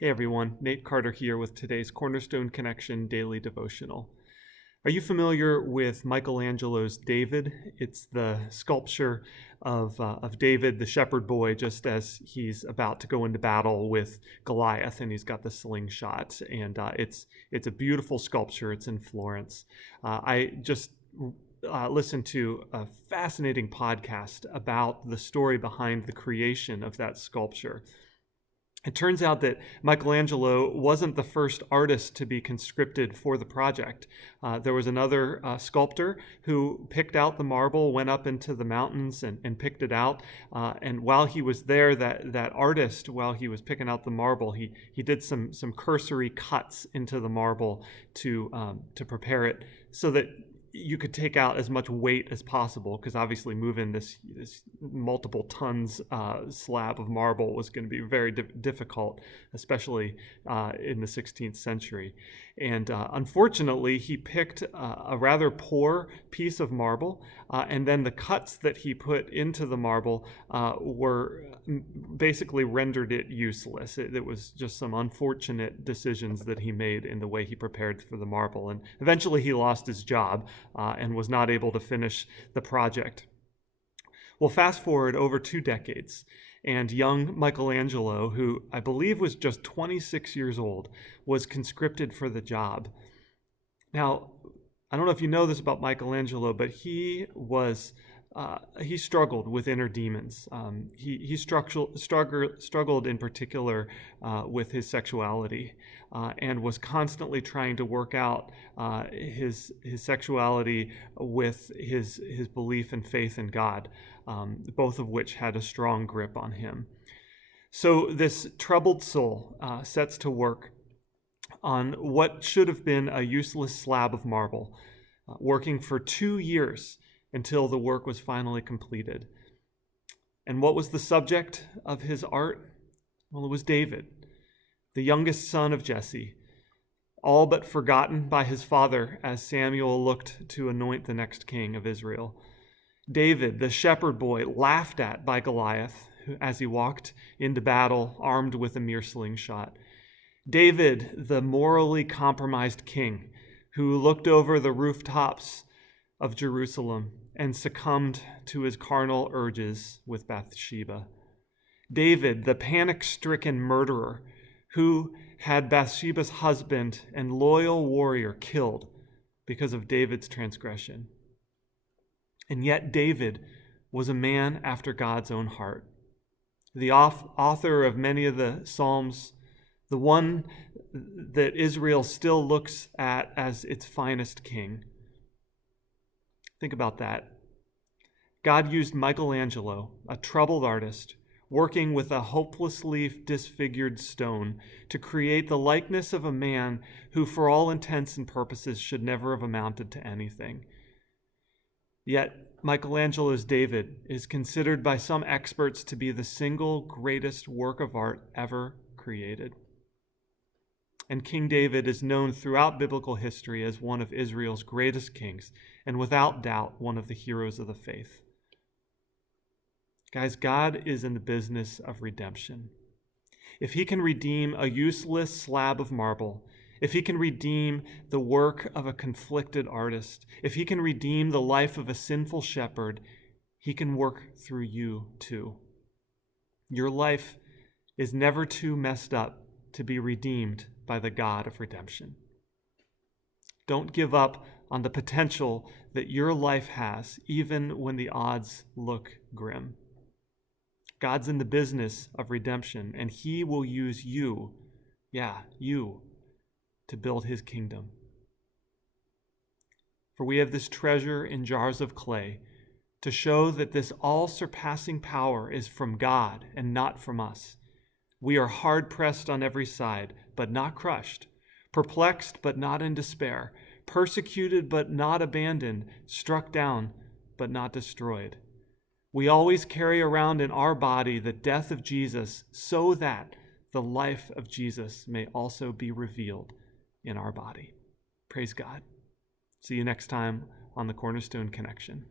Hey everyone, Nate Carter here with today's Cornerstone Connection Daily Devotional. Are you familiar with Michelangelo's David? It's the sculpture of David, the shepherd boy, just as he's about to go into battle with Goliath, and he's got the slingshot. And it's a beautiful sculpture. It's in Florence. I just listened to a fascinating podcast about the story behind the creation of that sculpture. It turns out that Michelangelo wasn't the first artist to be conscripted for the project. There was another sculptor who picked out the marble, went up into the mountains and picked it out. And while he was there, that artist, while he was picking out the marble, he did some cursory cuts into the marble to prepare it so that you could take out as much weight as possible, because obviously moving this multiple tons slab of marble was going to be very difficult, especially in the 16th century. And unfortunately, he picked a rather poor piece of marble, and then the cuts that he put into the marble were basically rendered it useless. It was just some unfortunate decisions that he made in the way he prepared for the marble. And eventually he lost his job and was not able to finish the project. Well, fast forward over 2 decades, and young Michelangelo, who I believe was just 26 years old, was conscripted for the job. Now, I don't know if you know this about Michelangelo, but he struggled with inner demons. He struggled in particular with his sexuality and was constantly trying to work out his sexuality with his belief and faith in God, both of which had a strong grip on him. So this troubled soul sets to work on what should have been a useless slab of marble, working for 2 years until the work was finally completed. And what was the subject of his art? Well, it was David, the youngest son of Jesse, all but forgotten by his father as Samuel looked to anoint the next king of Israel. David, the shepherd boy, laughed at by Goliath as he walked into battle armed with a mere slingshot. David, the morally compromised king who looked over the rooftops of Jerusalem and succumbed to his carnal urges with Bathsheba. David, the panic-stricken murderer who had Bathsheba's husband and loyal warrior killed because of David's transgression. And yet David was a man after God's own heart. The author of many of the Psalms, the one that Israel still looks at as its finest king. Think about that. God used Michelangelo, a troubled artist, working with a hopelessly disfigured stone, to create the likeness of a man who, for all intents and purposes, should never have amounted to anything. Yet, Michelangelo's David is considered by some experts to be the single greatest work of art ever created. And King David is known throughout biblical history as one of Israel's greatest kings, and without doubt, one of the heroes of the faith. Guys, God is in the business of redemption. If he can redeem a useless slab of marble, if he can redeem the work of a conflicted artist, if he can redeem the life of a sinful shepherd, he can work through you too. Your life is never too messed up to be redeemed by the God of redemption. Don't give up on the potential that your life has, even when the odds look grim. God's in the business of redemption, and he will use you, you, to build his kingdom. For we have this treasure in jars of clay to show that this all-surpassing power is from God and not from us. We are hard-pressed on every side, but not crushed, perplexed, but not in despair, persecuted, but not abandoned, struck down, but not destroyed. We always carry around in our body the death of Jesus so that the life of Jesus may also be revealed in our body. Praise God. See you next time on the Cornerstone Connection.